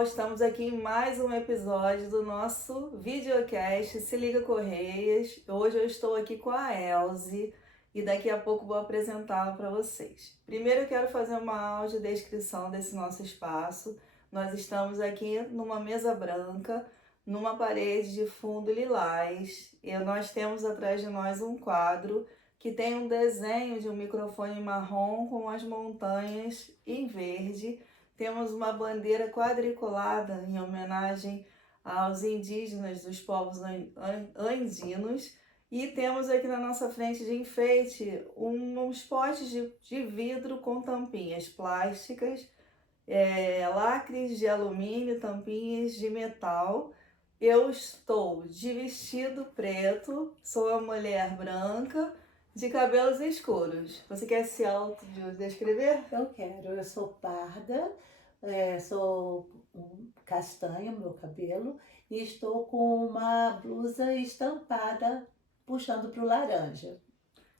pessoal, estamos aqui em mais um episódio do nosso videocast Se Liga Correias. Hoje eu estou aqui com a Elze e daqui a pouco vou apresentá-la para vocês. Primeiro eu quero fazer uma audiodescrição desse nosso espaço. Nós estamos aqui numa mesa branca, numa parede de fundo lilás, e nós temos atrás de nós um quadro que tem um desenho de um microfone marrom com as montanhas em verde. Temos uma bandeira quadriculada em homenagem aos indígenas dos povos andinos. E temos aqui na nossa frente de enfeite uns potes de vidro com tampinhas plásticas, lacres de alumínio, tampinhas de metal. Eu estou de vestido preto, sou uma mulher branca, de cabelos escuros. Você quer se autodescrever? Eu quero, eu sou parda, sou castanha, meu cabelo, e estou com uma blusa estampada puxando para o laranja.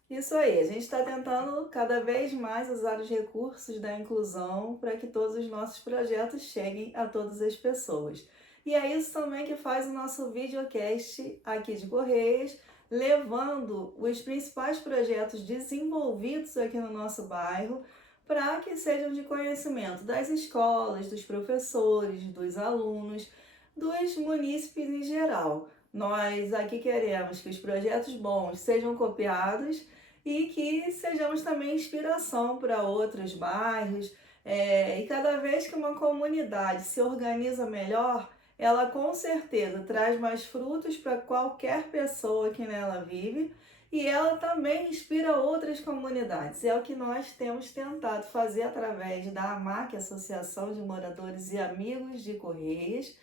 Isso aí, a gente está tentando cada vez mais usar os recursos da inclusão para que todos os nossos projetos cheguem a todas as pessoas. E é isso também que faz o nosso videocast aqui de Correias, levando os principais projetos desenvolvidos aqui no nosso bairro para que sejam de conhecimento das escolas, dos professores, dos alunos, dos munícipes em geral. Nós aqui queremos que os projetos bons sejam copiados e que sejamos também inspiração para outros bairros. E cada vez que uma comunidade se organiza melhor, ela com certeza traz mais frutos para qualquer pessoa que nela vive e ela também inspira outras comunidades. É o que nós temos tentado fazer através da AMAC, Associação de Moradores e Amigos de Correias.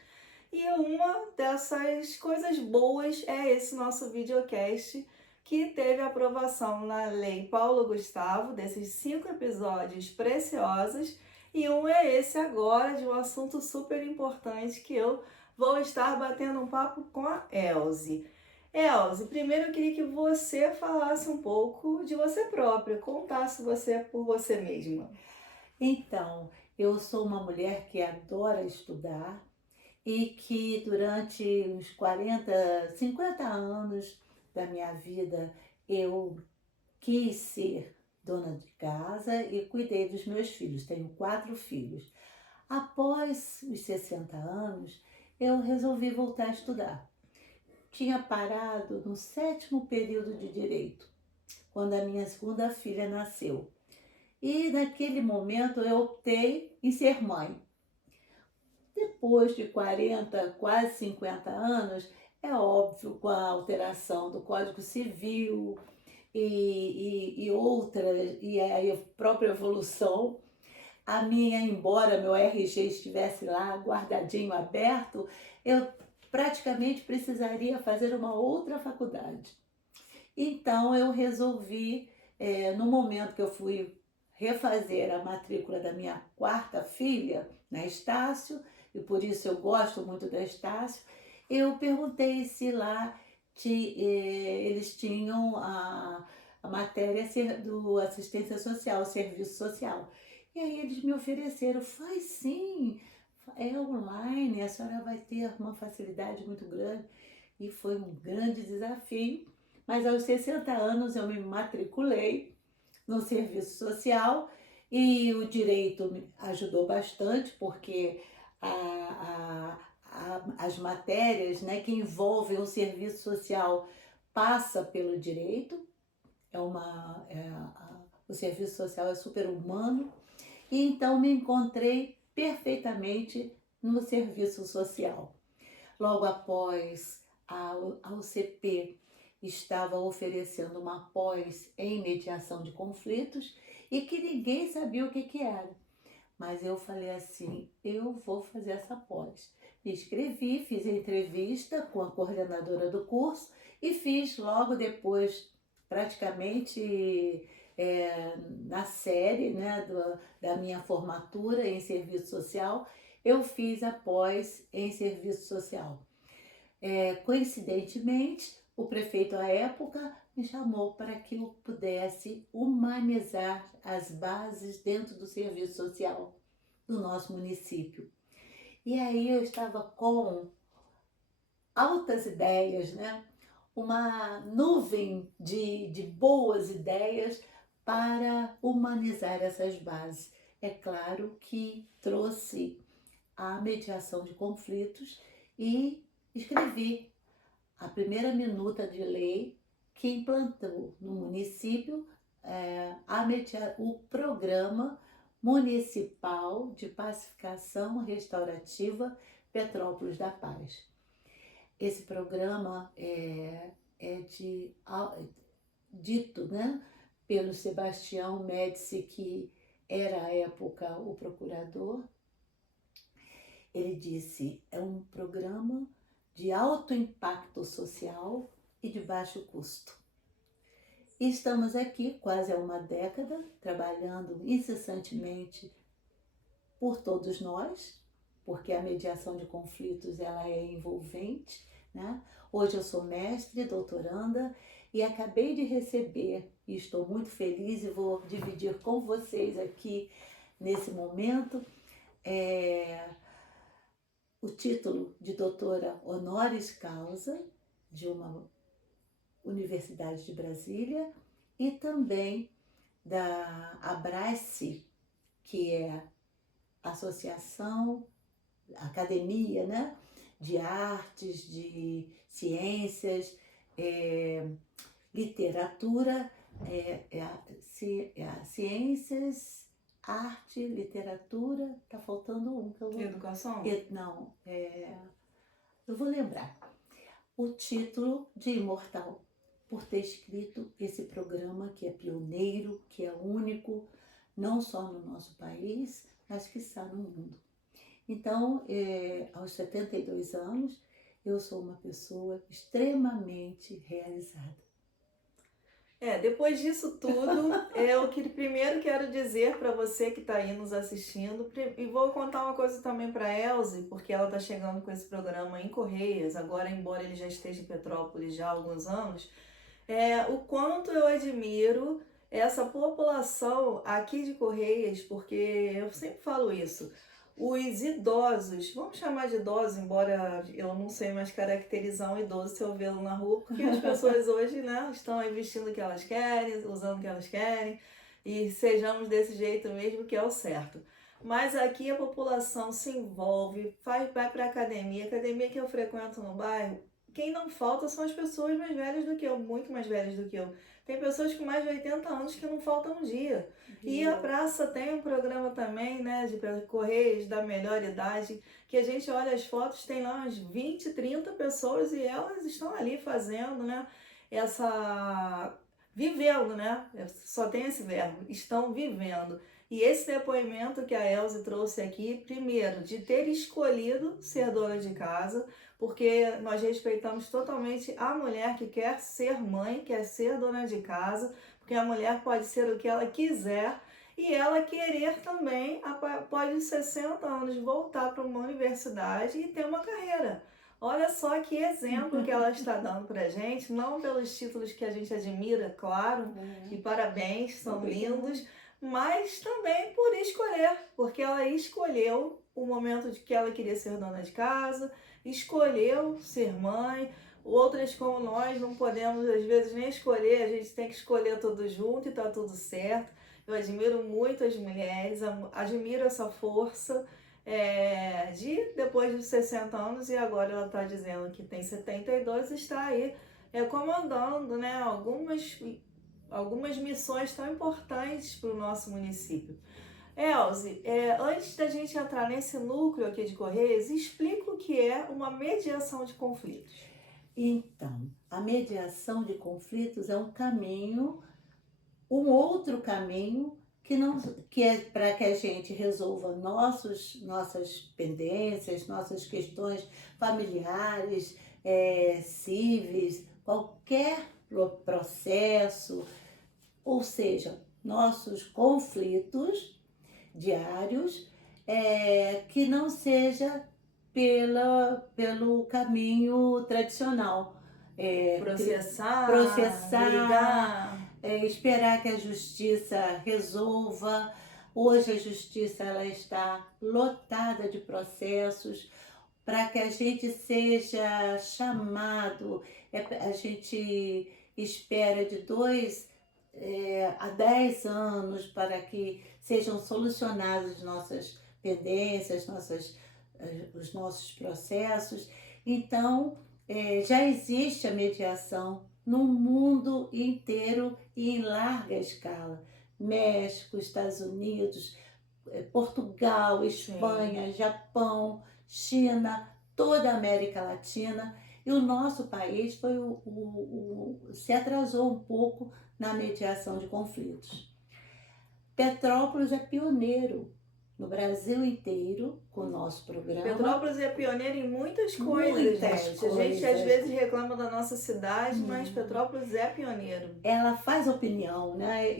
E uma dessas coisas boas é esse nosso videocast, que teve aprovação na Lei Paulo Gustavo, desses 5 episódios preciosos, e um é esse agora, de um assunto super importante que eu vou estar batendo um papo com a Elze. Elze, primeiro eu queria que você falasse um pouco de você própria, contasse você por você mesma. Então, eu sou uma mulher que adora estudar e que durante uns 40, 50 anos da minha vida eu quis ser dona de casa e cuidei dos meus filhos. Tenho 4 filhos. Após os 60 anos, eu resolvi voltar a estudar. Tinha parado no 7º período de direito, quando a minha segunda filha nasceu. E naquele momento eu optei em ser mãe. Depois de 40, quase 50 anos, é óbvio, com a alteração do Código Civil e outras, e a própria evolução, embora meu RG estivesse lá guardadinho, aberto, eu praticamente precisaria fazer uma outra faculdade. Então eu resolvi, no momento que eu fui refazer a matrícula da minha 4ª filha, na Estácio, e por isso eu gosto muito da Estácio, eu perguntei se lá eles tinham a matéria do assistência social, serviço social. E aí eles me ofereceram, faz sim, é online, a senhora vai ter uma facilidade muito grande. E foi um grande desafio, mas aos 60 anos eu me matriculei no serviço social e o direito me ajudou bastante, porque as matérias, né, que envolvem o serviço social passa pelo direito, o serviço social é super humano, e então me encontrei perfeitamente no serviço social. Logo após, a UCP estava oferecendo uma pós em mediação de conflitos e que ninguém sabia o que era. Mas eu falei assim, eu vou fazer essa pós. Me inscrevi, fiz a entrevista com a coordenadora do curso e fiz logo depois, praticamente na série, né, da minha formatura em serviço social, eu fiz a pós em serviço social. Coincidentemente, o prefeito à época me chamou para que eu pudesse humanizar as bases dentro do serviço social do nosso município. E aí eu estava com altas ideias, né? Uma nuvem de boas ideias para humanizar essas bases. É claro que trouxe a mediação de conflitos e escrevi a primeira minuta de lei que implantou no município o programa municipal de pacificação restaurativa Petrópolis da Paz. Esse programa dito, né, pelo Sebastião Médici, que era à época o procurador. Ele disse: é um programa de alto impacto social e de baixo custo. E estamos aqui quase há uma década, trabalhando incessantemente por todos nós, porque a mediação de conflitos ela é envolvente, né? Hoje eu sou mestre, doutoranda, e acabei de receber, e estou muito feliz e vou dividir com vocês aqui nesse momento, o título de doutora honoris causa de uma Universidade de Brasília e também da Abrace, que é associação, academia, né, de artes, de ciências, literatura, ciências, arte, literatura, tá faltando um que eu vou... Educação? Não, eu vou lembrar. O título de imortal, por ter escrito esse programa que é pioneiro, que é único, não só no nosso país, mas que está no mundo. Então, aos 72 anos, eu sou uma pessoa extremamente realizada. Depois disso tudo, o que primeiro quero dizer para você que está aí nos assistindo, e vou contar uma coisa também para a Elze, porque ela está chegando com esse programa em Correias, agora, embora ele já esteja em Petrópolis já há alguns anos, o quanto eu admiro essa população aqui de Correias, porque eu sempre falo isso. Os idosos, vamos chamar de idosos, embora eu não sei mais caracterizar um idoso se eu vê-lo na rua, porque as pessoas hoje, né, estão aí vestindo o que elas querem, usando o que elas querem, e sejamos desse jeito mesmo, que é o certo. Mas aqui a população se envolve, vai para a academia que eu frequento no bairro, quem não falta são as pessoas mais velhas do que eu, muito mais velhas do que eu. Tem pessoas com mais de 80 anos que não faltam um dia. E a praça tem um programa também, né, de Correios da melhor idade, que a gente olha as fotos, tem lá umas 20, 30 pessoas e elas estão ali fazendo, né, vivendo, né, só tem esse verbo, estão vivendo. E esse depoimento que a Elze trouxe aqui, primeiro, de ter escolhido ser dona de casa, porque nós respeitamos totalmente a mulher que quer ser mãe, quer ser dona de casa, porque a mulher pode ser o que ela quiser e ela querer também, após 60 anos, voltar para uma universidade e ter uma carreira. Olha só que exemplo que ela está dando para gente, não pelos títulos que a gente admira, claro, e parabéns, são lindos, mas também por escolher, porque ela escolheu o momento de que ela queria ser dona de casa, escolheu ser mãe. Outras como nós não podemos às vezes nem escolher, a gente tem que escolher tudo junto e tá tudo certo. Eu admiro muito as mulheres, admiro essa força de depois de 60 anos e agora ela está dizendo que tem 72 e está aí comandando, né, algumas missões tão importantes para o nosso município. Elze, antes da gente entrar nesse núcleo aqui de Correios, explica o que é uma mediação de conflitos. Então, a mediação de conflitos é um caminho, um outro caminho que é para que a gente resolva nossas pendências, nossas questões familiares, cíveis, qualquer processo, ou seja, nossos conflitos diários, que não seja pelo caminho tradicional. Processar, brigar. Esperar que a justiça resolva, Hoje a justiça ela está lotada de processos para que a gente seja chamado, a gente espera de 2 a 10 anos para que sejam solucionadas nossas pendências, os nossos processos. Então, já existe a mediação no mundo inteiro e em larga escala. México, Estados Unidos, Portugal, Sim. Espanha, Japão, China, toda a América Latina. E o nosso país se atrasou um pouco na mediação de conflitos. Petrópolis é pioneiro no Brasil inteiro com o nosso programa. Petrópolis é pioneira em muitas coisas, Muitas gente. A gente às vezes reclama da nossa cidade, mas Petrópolis é pioneiro. Ela faz opinião, né?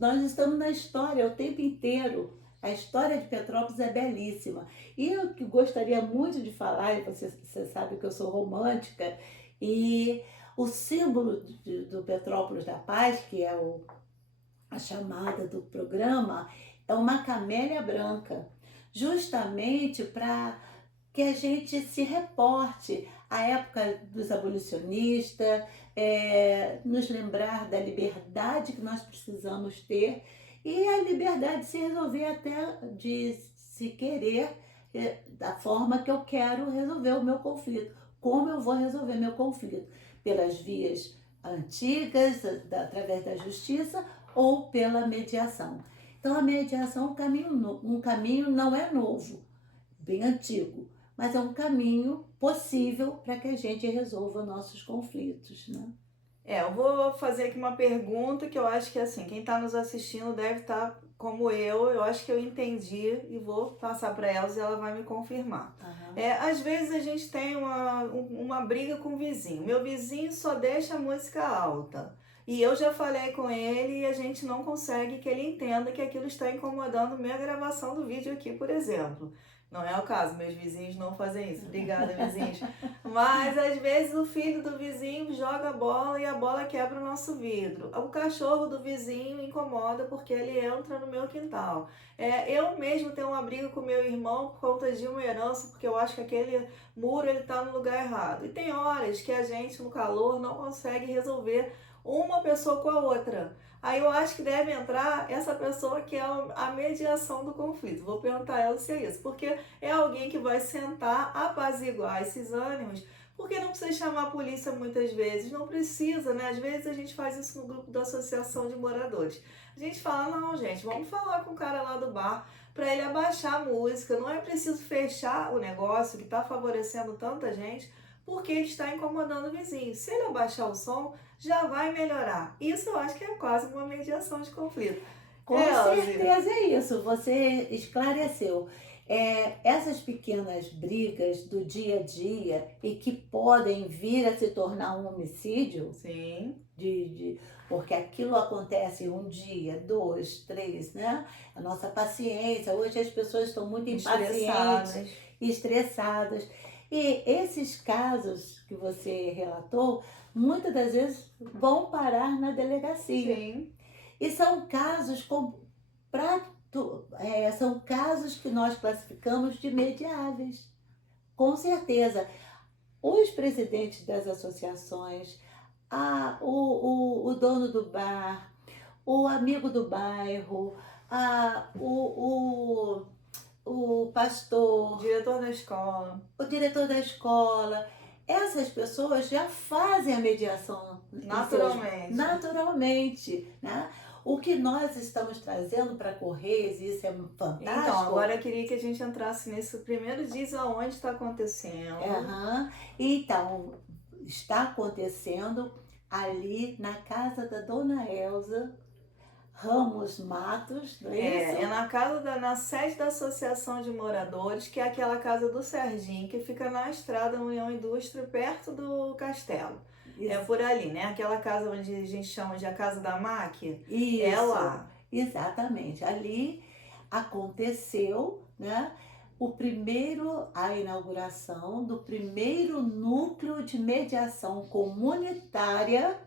Nós estamos na história o tempo inteiro. A história de Petrópolis é belíssima. E eu que gostaria muito de falar, e você sabe que eu sou romântica, e o símbolo do Petrópolis da Paz, que é a chamada do programa, é uma camélia branca, justamente para que a gente se reporte à época dos abolicionistas, nos lembrar da liberdade que nós precisamos ter e a liberdade de se resolver até de se querer da forma que eu quero resolver o meu conflito. Como eu vou resolver meu conflito? Pelas vias antigas, através da justiça ou pela mediação. Então a mediação é um caminho não é novo, bem antigo, mas é um caminho possível para que a gente resolva nossos conflitos, né? Eu vou fazer aqui uma pergunta que eu acho que assim, quem está nos assistindo deve estar como eu acho que eu entendi e vou passar para ela e ela vai me confirmar. Uhum. Às vezes a gente tem uma briga com o vizinho. Meu vizinho só deixa a música alta. E eu já falei com ele e a gente não consegue que ele entenda que aquilo está incomodando minha gravação do vídeo aqui, por exemplo. Não é o caso, meus vizinhos não fazem isso. Obrigada, vizinhos. Mas às vezes o filho do vizinho joga a bola e a bola quebra o nosso vidro. O cachorro do vizinho incomoda porque ele entra no meu quintal. Eu mesmo tenho uma briga com meu irmão por conta de uma herança, porque eu acho que aquele muro ele está no lugar errado. E tem horas que a gente, no calor, não consegue resolver uma pessoa com a outra. Aí eu acho que deve entrar essa pessoa que é a mediação do conflito. Vou perguntar a ela se é isso, porque é alguém que vai sentar, apaziguar esses ânimos, porque não precisa chamar a polícia muitas vezes, não precisa, né? Às vezes a gente faz isso no grupo da associação de moradores. A gente fala, não, gente, vamos falar com o cara lá do bar para ele abaixar a música, não é preciso fechar o negócio que está favorecendo tanta gente, porque ele está incomodando o vizinho. Se ele abaixar o som, já vai melhorar. Isso eu acho que é quase uma mediação de conflito. Com certeza é isso, você esclareceu. Essas pequenas brigas do dia a dia e que podem vir a se tornar um homicídio, sim, porque aquilo acontece um dia, 2, 3, né? A nossa paciência, hoje as pessoas estão muito impacientes, estressadas. E esses casos que você relatou, muitas das vezes vão parar na delegacia. Sim. E são casos são casos que nós classificamos de mediáveis. Com certeza. Os presidentes das associações, o dono do bar, o amigo do bairro, o pastor, o diretor da escola, essas pessoas já fazem a mediação naturalmente, né? O que nós estamos trazendo para Correios, isso é fantástico. Então, agora eu queria que a gente entrasse nesse primeiro diz aonde está acontecendo. Então, está acontecendo ali na casa da Dona Elza Ramos Matos, não é isso? Na sede da Associação de Moradores, que é aquela casa do Serginho, que fica na estrada União Indústria, perto do castelo. Isso. É por ali, né? Aquela casa onde a gente chama de a Casa da Máquina. Isso, é lá. Exatamente. Ali aconteceu, né, a inauguração do primeiro núcleo de mediação comunitária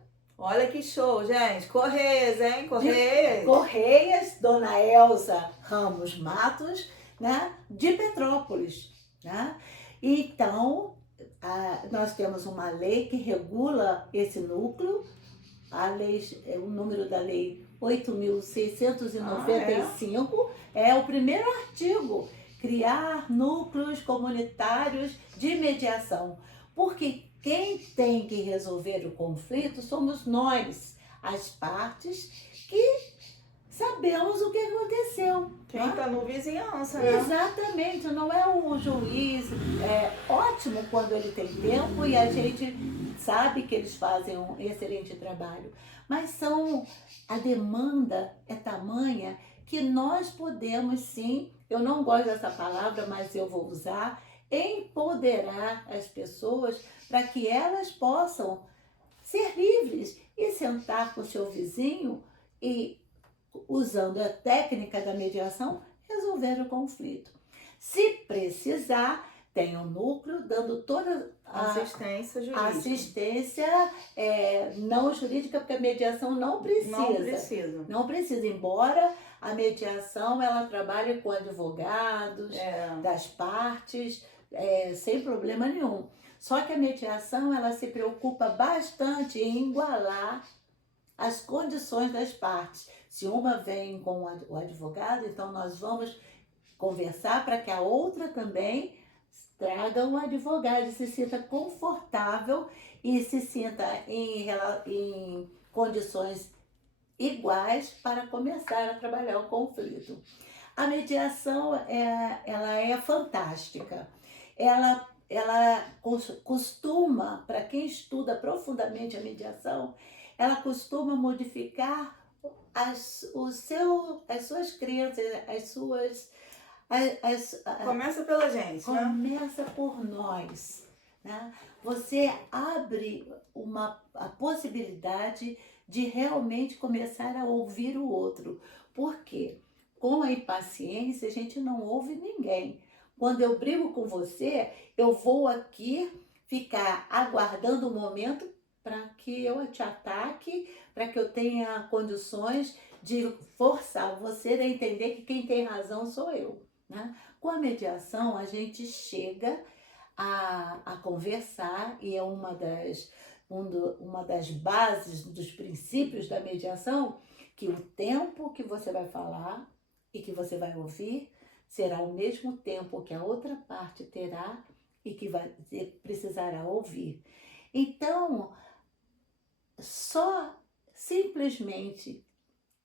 Olha que show, gente. Correias, hein? Correias. Correias, Dona Elza Ramos Matos, né, de Petrópolis, né? Então, nós temos uma lei que regula esse núcleo, o número da lei Ah, é? 8.695, é o primeiro artigo, criar núcleos comunitários de mediação, porque quem tem que resolver o conflito somos nós, as partes que sabemos o que aconteceu. Quem Né? tá no vizinhança, né? Exatamente, não é o juiz. É ótimo quando ele tem tempo e a gente sabe que eles fazem um excelente trabalho. Mas a demanda é tamanha que nós podemos sim, eu não gosto dessa palavra, mas eu vou usar, empoderar as pessoas para que elas possam ser livres e sentar com o seu vizinho e, usando a técnica da mediação, resolver o conflito. Se precisar, tem um núcleo dando toda a Assistência jurídica. assistência não jurídica, porque a mediação não precisa. Não precisa. Não precisa, embora a mediação ela trabalhe com advogados das partes, sem problema nenhum. Só que a mediação ela se preocupa bastante em igualar as condições das partes. Se uma vem com o advogado, então nós vamos conversar para que a outra também traga um advogado e se sinta confortável e se sinta em condições iguais para começar a trabalhar o conflito. A mediação ela é fantástica. Ela costuma, para quem estuda profundamente a mediação, ela costuma modificar as suas crenças, Começa pela gente, né? começa por nós. Né? Você abre a possibilidade de realmente começar a ouvir o outro. Por quê? Com a impaciência, a gente não ouve ninguém. Quando eu brigo com você, eu vou aqui ficar aguardando o momento para que eu te ataque, para que eu tenha condições de forçar você a entender que quem tem razão sou eu. Né? Com a mediação, a gente chega a conversar e é uma das bases, dos princípios da mediação, que o tempo que você vai falar e que você vai ouvir será o mesmo tempo que a outra parte terá e que precisará ouvir. Então, só simplesmente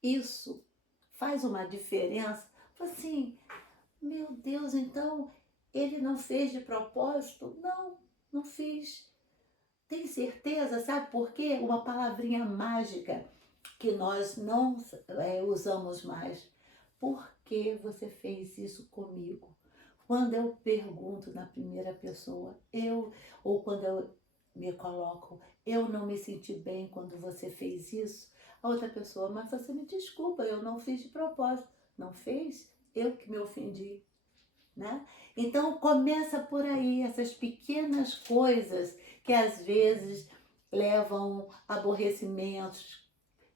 isso faz uma diferença. Assim, meu Deus, então ele não fez de propósito? Não, não fiz. Tem certeza? Sabe por quê? Uma palavrinha mágica que nós não usamos mais. Por que você fez isso comigo? Quando eu pergunto na primeira pessoa, ou quando eu me coloco, eu não me senti bem quando você fez isso, a outra pessoa, mas você me desculpa, eu não fiz de propósito. Não fez? Eu que me ofendi. Né? Então começa por aí, essas pequenas coisas que às vezes levam aborrecimentos,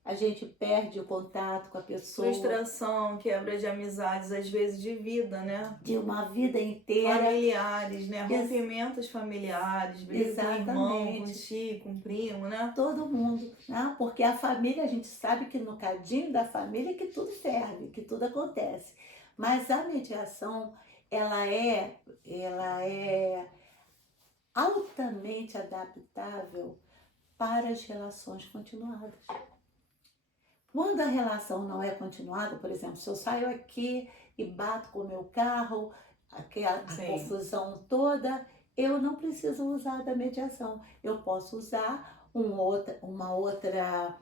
a gente perde o contato com a pessoa. Frustração, quebra de amizades, às vezes de vida, né? De uma vida inteira. Familiares, né? Rompimentos familiares, briga com irmão, com tio, com primo, né? Todo mundo, né? Porque a família, a gente sabe que no cadinho da família que tudo ferve, que tudo acontece. Mas a mediação, ela é altamente adaptável para as relações continuadas. Quando a relação não é continuada, por exemplo, se eu saio aqui e bato com o meu carro, a confusão toda, eu não preciso usar da mediação. Eu posso usar uma outra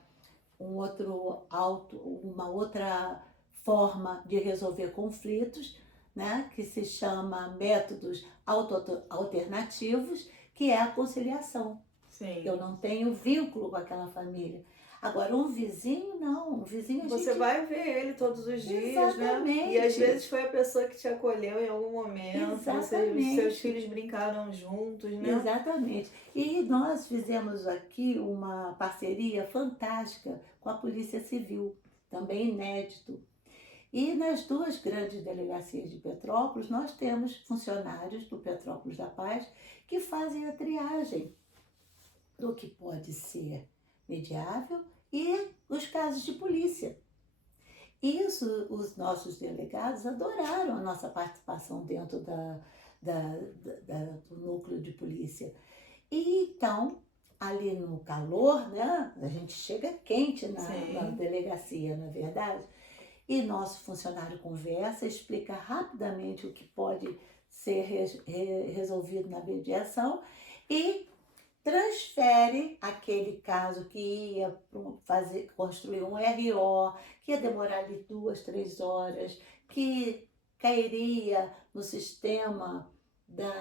forma de resolver conflitos, né, que se chama métodos alternativos, que é a conciliação. Sim. Eu não tenho vínculo com aquela família. Agora, um vizinho, não. Um vizinho a Você gente... vai ver ele todos os dias, né? E às Exatamente, vezes foi a pessoa que te acolheu em algum momento, seus exatamente. filhos brincaram juntos, né? Exatamente. E nós fizemos aqui uma parceria fantástica com a Polícia Civil, também inédito. E nas duas grandes delegacias de Petrópolis, nós temos funcionários do Petrópolis da Paz que fazem a triagem do que pode ser mediável e os casos de polícia. Isso, os nossos delegados adoraram a nossa participação dentro do núcleo de polícia. E então, ali no calor, né, a gente chega quente na Sim. delegacia, não é verdade? E nosso funcionário conversa, explica rapidamente o que pode ser resolvido na mediação e transfere aquele caso que ia construir um RO, que ia demorar ali 2, 3 horas, que cairia no sistema da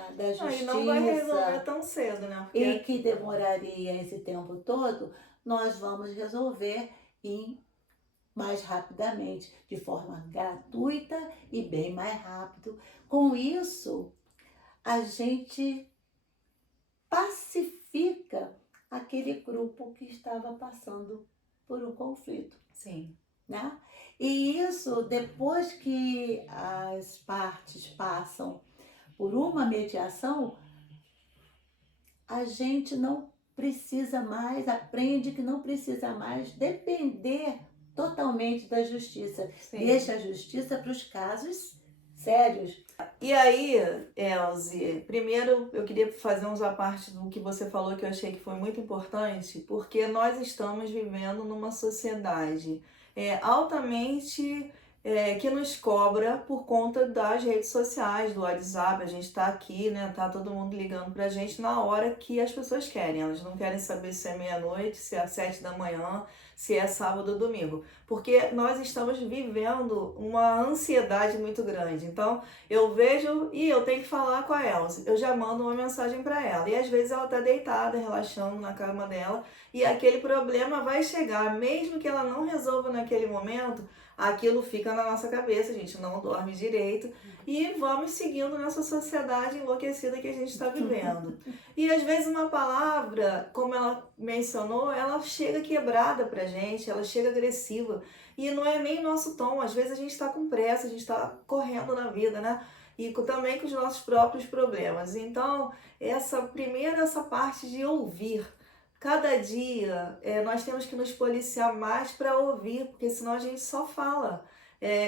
Aí não vai resolver justiça tão cedo, né? e Porque que demoraria esse tempo todo, nós vamos resolver em mais rapidamente, de forma gratuita e bem mais rápido. Com isso, a gente pacifica aquele grupo que estava passando por um conflito, sim. né? E isso, depois que as partes passam por uma mediação, a gente não precisa mais, aprende que não precisa mais depender totalmente da justiça. Sim. Deixa a justiça para os casos sérios. E aí, Elze, primeiro eu queria fazer uns à parte do que você falou que eu achei que foi muito importante, porque nós estamos vivendo numa sociedade altamente que nos cobra por conta das redes sociais, do WhatsApp. A gente está aqui, né? Tá todo mundo ligando pra gente na hora que as pessoas querem. Elas não querem saber se é meia-noite, se é às 7 da manhã, se é sábado ou domingo. Porque nós estamos vivendo uma ansiedade muito grande. Então, eu vejo e eu tenho que falar com a Elze. Eu já mando uma mensagem para ela. E às vezes ela tá deitada, relaxando na cama dela, e aquele problema vai chegar, mesmo que ela não resolva naquele momento, aquilo fica na nossa cabeça, a gente não dorme direito e vamos seguindo nessa sociedade enlouquecida que a gente está vivendo. E às vezes uma palavra, como ela mencionou, ela chega quebrada pra gente, ela chega agressiva. E não é nem nosso tom, às vezes a gente está com pressa, a gente está correndo na vida, né? E também com os nossos próprios problemas. Então, essa parte de ouvir. Cada dia nós temos que nos policiar mais para ouvir, porque senão a gente só fala.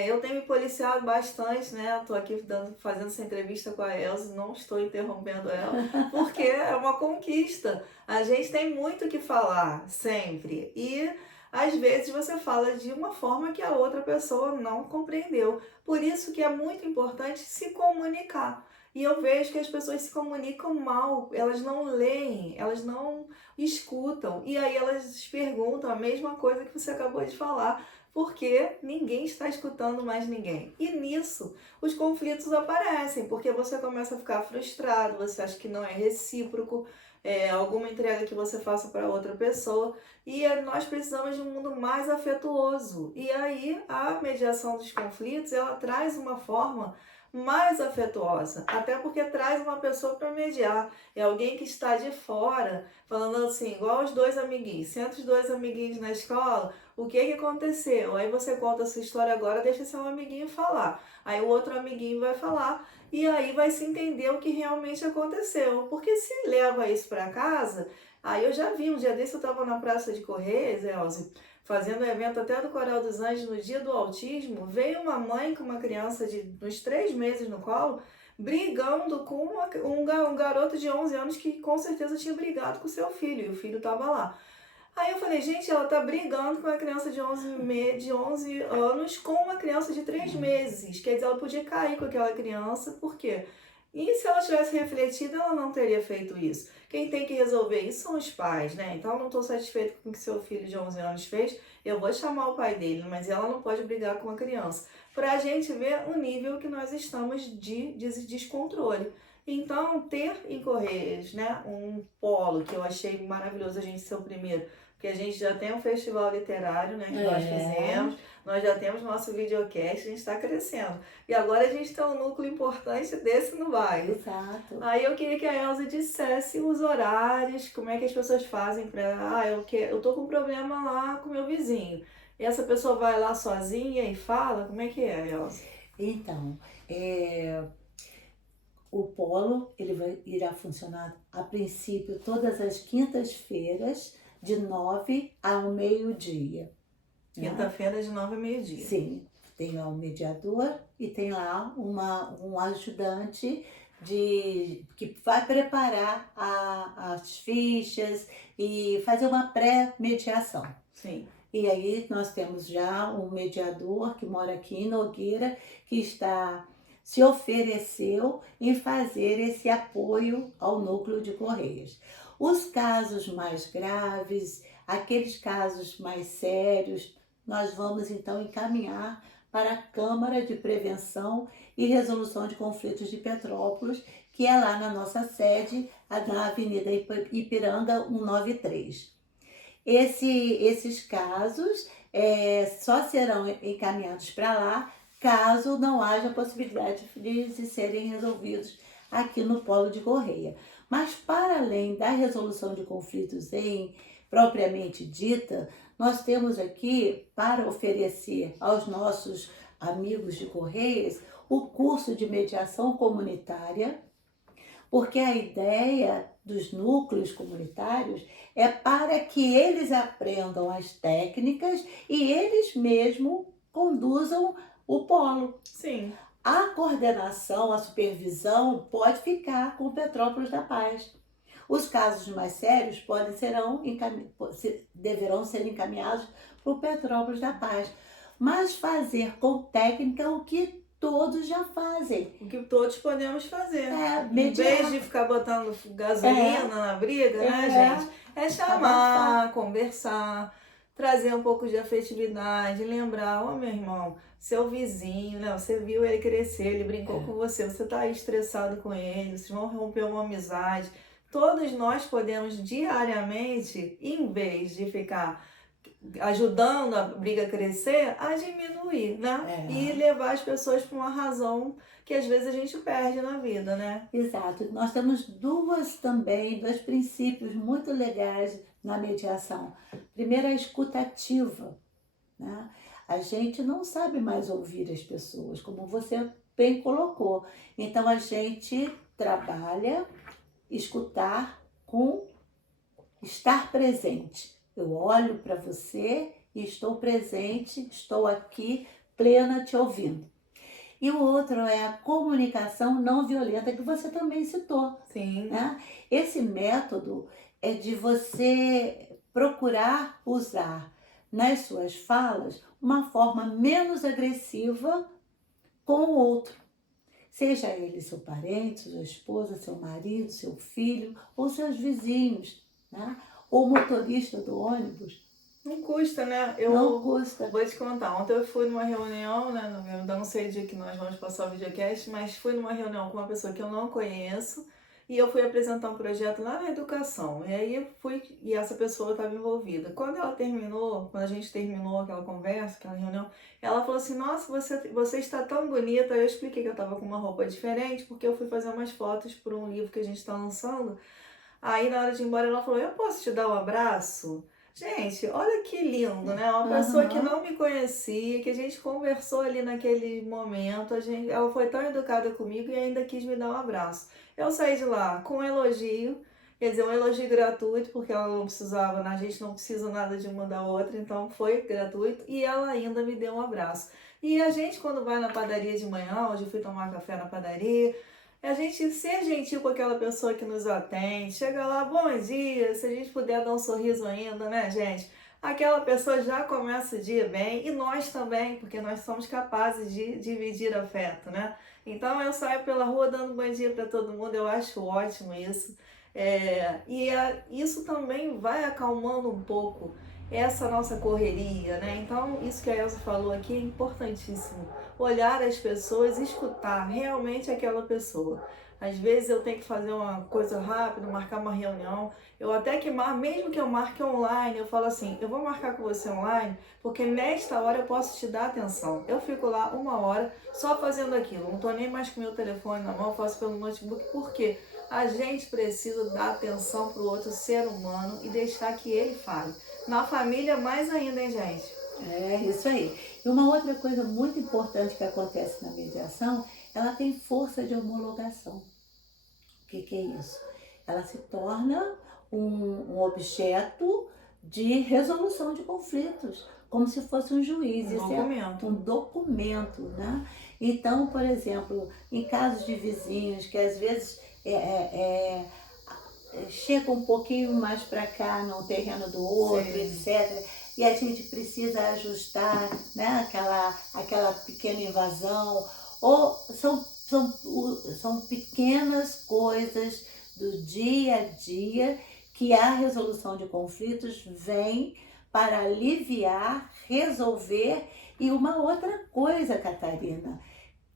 Eu tenho me policiado bastante, né? Estou aqui fazendo essa entrevista com a Elze, não estou interrompendo ela, porque é uma conquista. A gente tem muito o que falar, sempre. E às vezes você fala de uma forma que a outra pessoa não compreendeu. Por isso que é muito importante se comunicar. E eu vejo que as pessoas se comunicam mal, elas não leem, elas não escutam. E aí elas perguntam a mesma coisa que você acabou de falar, porque ninguém está escutando mais ninguém. E nisso os conflitos aparecem, porque você começa a ficar frustrado, você acha que não é recíproco, alguma entrega que você faça para outra pessoa. E nós precisamos de um mundo mais afetuoso. E aí a mediação dos conflitos, ela traz uma forma mais afetuosa, até porque traz uma pessoa para mediar. É alguém que está de fora, falando assim, igual os dois amiguinhos. Senta os dois amiguinhos na escola, o que que aconteceu? Aí você conta a sua história agora, deixa seu amiguinho falar. Aí o outro amiguinho vai falar e aí vai se entender o que realmente aconteceu. Porque se leva isso para casa, aí eu já vi, um dia desse eu estava na Praça de Correios, Elze, fazendo evento até do Coral dos Anjos no dia do autismo, veio uma mãe com uma criança de uns 3 meses no colo, brigando com um garoto de 11 anos que com certeza tinha brigado com seu filho, e o filho estava lá. Aí eu falei, gente, ela tá brigando com uma criança de 11 anos com uma criança de 3 meses. Quer dizer, ela podia cair com aquela criança, por quê? E se ela tivesse refletido, ela não teria feito isso. Quem tem que resolver isso são os pais, né? Então, eu não estou satisfeito com o que seu filho de 11 anos fez, eu vou chamar o pai dele, mas ela não pode brigar com uma criança. Para a gente ver o nível que nós estamos de descontrole. Então, ter em Correias, né, um polo que eu achei maravilhoso a gente ser o primeiro, porque a gente já tem um festival literário, né, que nós É, fizemos, nós já temos nosso videocast, a gente está crescendo. E agora a gente tem um núcleo importante desse no bairro. exato. Aí eu queria que a Elza dissesse os horários, como é que as pessoas fazem para, eu tô com um problema lá com meu vizinho. E essa pessoa vai lá sozinha e fala, como é que é, Elza? Então, é, o polo irá funcionar a princípio todas as quintas-feiras, de 9 ao meio-dia. Né? Quinta-feira de 9 a meio-dia. Sim, tem lá um mediador e tem lá um ajudante que vai preparar as fichas e fazer uma pré-mediação. Sim. E aí nós temos já um mediador que mora aqui em Nogueira, que se ofereceu em fazer esse apoio ao núcleo de Correias. Os casos mais graves, aqueles casos mais sérios, nós vamos então encaminhar para a Câmara de Prevenção e Resolução de Conflitos de Petrópolis, que é lá na nossa sede, na Avenida Ipiranga 193. Esses casos só serão encaminhados para lá caso não haja possibilidade de serem resolvidos aqui no Polo de Correia. Mas para além da resolução de conflitos propriamente dita, nós temos aqui para oferecer aos nossos amigos de Correias o curso de mediação comunitária, porque a ideia dos núcleos comunitários é para que eles aprendam as técnicas e eles mesmos conduzam o polo. Sim. A coordenação, a supervisão pode ficar com Petrópolis da Paz. Os casos mais sérios deverão ser encaminhados para o Petrópolis da Paz. Mas fazer com técnica o que todos já fazem. O que todos podemos fazer. Em Mediar. vez de ficar botando gasolina na briga, né, gente? É chamar, conversar, trazer um pouco de afetividade, lembrar, meu irmão, seu vizinho, né? Você viu ele crescer, ele brincou com você tá aí estressado com ele, vocês vão romper uma amizade. Todos nós podemos diariamente, em vez de ficar ajudando a briga a crescer, a diminuir, né? E levar as pessoas para uma razão que às vezes a gente perde na vida, né? Exato. Nós temos dois princípios muito legais na mediação. Primeiro, a escutativa, né? A gente não sabe mais ouvir as pessoas, como você bem colocou. Então, a gente trabalha escutar com estar presente. Eu olho para você e estou presente, estou aqui, plena, te ouvindo. E o outro é a comunicação não violenta, que você também citou. Sim. Né? Esse método é de você procurar usar nas suas falas uma forma menos agressiva com o outro. Seja ele seu parente, sua esposa, seu marido, seu filho ou seus vizinhos, né? Ou motorista do ônibus. Não custa, né? Não custa. Vou te contar, ontem eu fui numa reunião, né? Eu ainda não sei o dia que nós vamos passar o videocast, mas fui numa reunião com uma pessoa que eu não conheço e eu fui apresentar um projeto lá na educação. E aí eu fui, e essa pessoa estava envolvida. Quando a gente terminou aquela conversa, aquela reunião, ela falou assim, nossa, você está tão bonita. Eu expliquei que eu estava com uma roupa diferente, porque eu fui fazer umas fotos para um livro que a gente está lançando. Aí na hora de ir embora ela falou, eu posso te dar um abraço? Gente, olha que lindo, né? Uma pessoa que não me conhecia, que a gente conversou ali naquele momento, ela foi tão educada comigo e ainda quis me dar um abraço. Eu saí de lá com um elogio, quer dizer, um elogio gratuito, porque ela não precisava, a gente não precisa nada de uma da outra, então foi gratuito, e ela ainda me deu um abraço. E a gente, quando vai na padaria de manhã, hoje eu fui tomar café na padaria, a gente ser gentil com aquela pessoa que nos atende, chega lá, bom dia, se a gente puder dar um sorriso ainda, né, gente? Aquela pessoa já começa o dia bem e nós também, porque nós somos capazes de dividir afeto, né? Então eu saio pela rua dando bom dia para todo mundo, eu acho ótimo isso. Isso também vai acalmando um pouco essa nossa correria, né? Então isso que a Elza falou aqui é importantíssimo. Olhar as pessoas, escutar realmente aquela pessoa. Às vezes eu tenho que fazer uma coisa rápida, marcar uma reunião. Eu até que mesmo que eu marque online, eu falo assim, eu vou marcar com você online, porque nesta hora eu posso te dar atenção. Eu fico lá 1 hora só fazendo aquilo. Não tô nem mais com o meu telefone na mão, faço pelo notebook. Por quê? A gente precisa dar atenção para o outro ser humano e deixar que ele fale. Na família, mais ainda, hein, gente? É isso aí. E uma outra coisa muito importante que acontece na mediação, ela tem força de homologação. O que é isso? Ela se torna um objeto de resolução de conflitos, como se fosse um juiz. Um Isso documento. é um documento, né? Então, por exemplo, em casos de vizinhos que às vezes chega um pouquinho mais para cá no terreno do outro, Sim. etc. E a gente precisa ajustar, né, aquela pequena invasão. Ou são pequenas coisas do dia a dia que a resolução de conflitos vem para aliviar, resolver. E uma outra coisa, Catarina,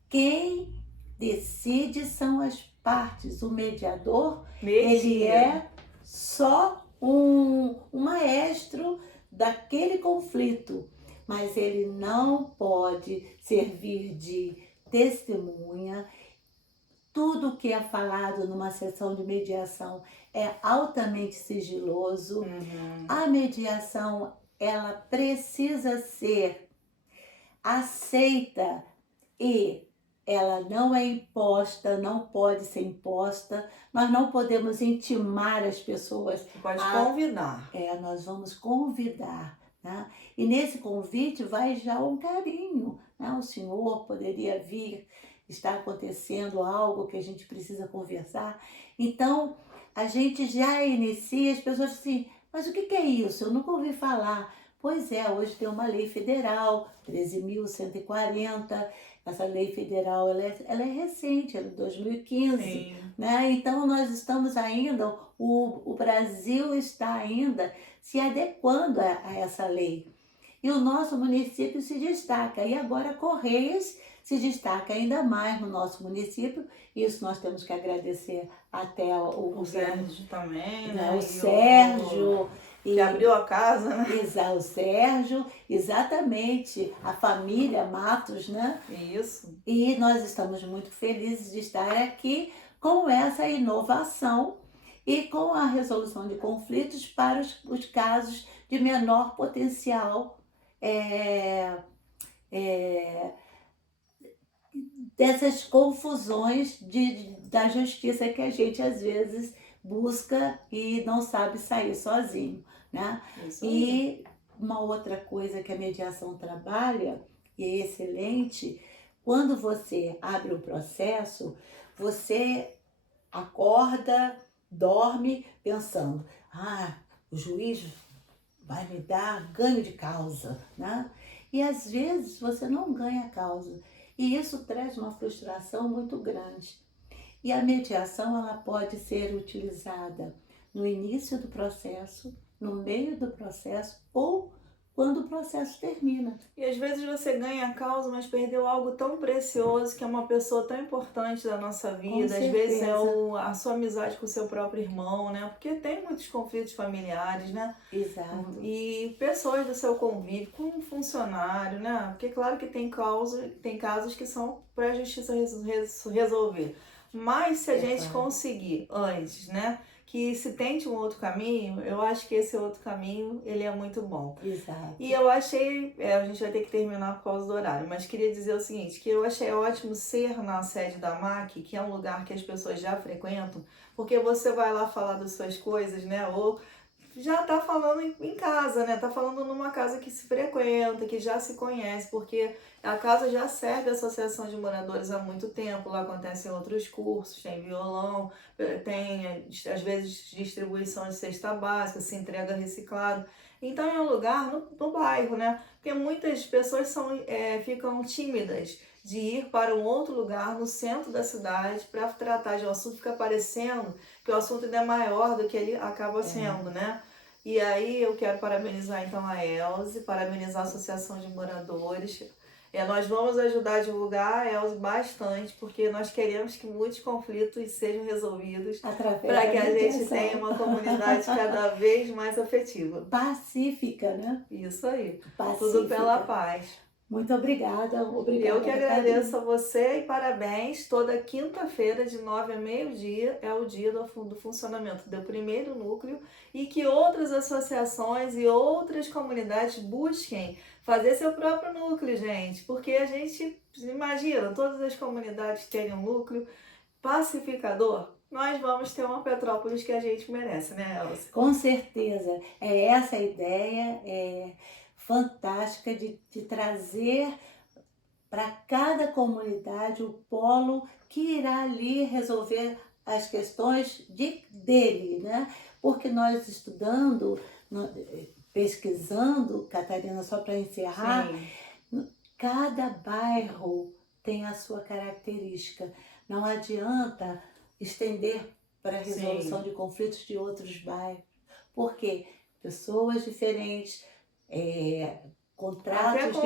quem decide são as partes. O mediador, ele é só um maestro daquele conflito, mas ele não pode servir de testemunha. Tudo que é falado numa sessão de mediação é altamente sigiloso. Uhum. A mediação, ela precisa ser aceita e ela não é imposta, não pode ser imposta. Nós não podemos intimar as pessoas. Você pode convidar. Nós vamos convidar, né? E nesse convite vai já um carinho, né? O senhor poderia vir, está acontecendo algo que a gente precisa conversar. Então, a gente já inicia, as pessoas assim, mas o que é isso? Eu nunca ouvi falar. Pois é, hoje tem uma lei federal, 13.140. Essa lei federal, ela é recente, ela é de 2015. Sim. Né? Então, nós estamos ainda, o Brasil está ainda se adequando a essa lei. E o nosso município se destaca. E agora Correias se destaca ainda mais no nosso município. Isso nós temos que agradecer até o governo. Sérgio também, né? O Sérgio. Que abriu a casa, né? O Sérgio, exatamente, a família Matos, né? Isso. E nós estamos muito felizes de estar aqui com essa inovação e com a resolução de conflitos para os casos de menor potencial dessas confusões da justiça que a gente às vezes busca e não sabe sair sozinho, né? Isso E uma outra coisa que a mediação trabalha, e é excelente, quando você abre um processo, você acorda, dorme pensando, o juiz vai me dar ganho de causa, né? E às vezes você não ganha causa. E isso traz uma frustração muito grande. E a mediação, ela pode ser utilizada no início do processo, no meio do processo ou quando o processo termina. E às vezes você ganha a causa, mas perdeu algo tão precioso, que é uma pessoa tão importante da nossa vida. Às vezes é a sua amizade com o seu próprio irmão, né? Porque tem muitos conflitos familiares, né? Exato. E pessoas do seu convívio, com um funcionário, né? Porque claro que tem casos que são para a justiça resolver. Mas se a gente conseguir antes, né? Que se tente um outro caminho, eu acho que esse outro caminho, ele é muito bom. Exato. E eu achei, a gente vai ter que terminar por causa do horário, mas queria dizer o seguinte, que eu achei ótimo ser na sede da MAC, que é um lugar que as pessoas já frequentam, porque você vai lá falar das suas coisas, né, ou já tá falando em casa, né? Tá falando numa casa que se frequenta, que já se conhece, porque a casa já serve a associação de moradores há muito tempo. Lá acontecem outros cursos, tem violão, tem às vezes distribuição de cesta básica, se entrega reciclado. Então é um lugar no bairro, né? Porque muitas pessoas ficam tímidas de ir para um outro lugar no centro da cidade para tratar de um assunto, fica parecendo que o assunto ainda é maior do que ele acaba sendo, né? E aí eu quero parabenizar então a Elze, parabenizar a Associação de Moradores. Nós vamos ajudar a divulgar a Elza bastante, porque nós queremos que muitos conflitos sejam resolvidos Através para da que a gente mediação. tenha uma comunidade cada vez mais afetiva. Pacífica, né? Isso aí. Pacífica. Tudo pela paz. Muito obrigada, obrigada. Eu que agradeço a você e parabéns. Toda quinta-feira, de 9 a meio-dia, é o dia do funcionamento do primeiro núcleo, e que outras associações e outras comunidades busquem fazer seu próprio núcleo, gente. Porque a gente imagina todas as comunidades terem um núcleo pacificador. Nós vamos ter uma Petrópolis que a gente merece, né, Elza? Com certeza. É essa a ideia, fantástica de trazer para cada comunidade o polo que irá ali resolver as questões dele, né? Porque nós estudando, pesquisando, Catarina, só para encerrar, cada bairro tem a sua característica. Não adianta estender para a resolução de conflitos de outros bairros, porque pessoas diferentes, contratos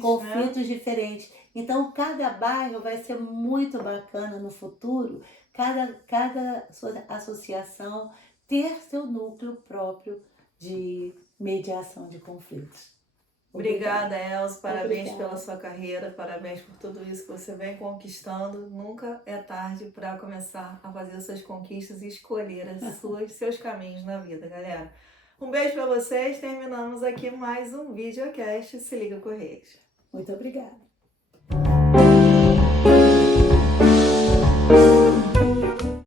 conflitos diferentes. Então, cada bairro vai ser muito bacana no futuro, cada associação ter seu núcleo próprio de mediação de conflitos. Obrigada, Elza. Parabéns pela sua carreira, parabéns por tudo isso que você vem conquistando. Nunca é tarde para começar a fazer suas conquistas e escolher seus caminhos na vida, galera. Um beijo para vocês. Terminamos aqui mais um videocast. Se liga, Correios. Muito obrigada.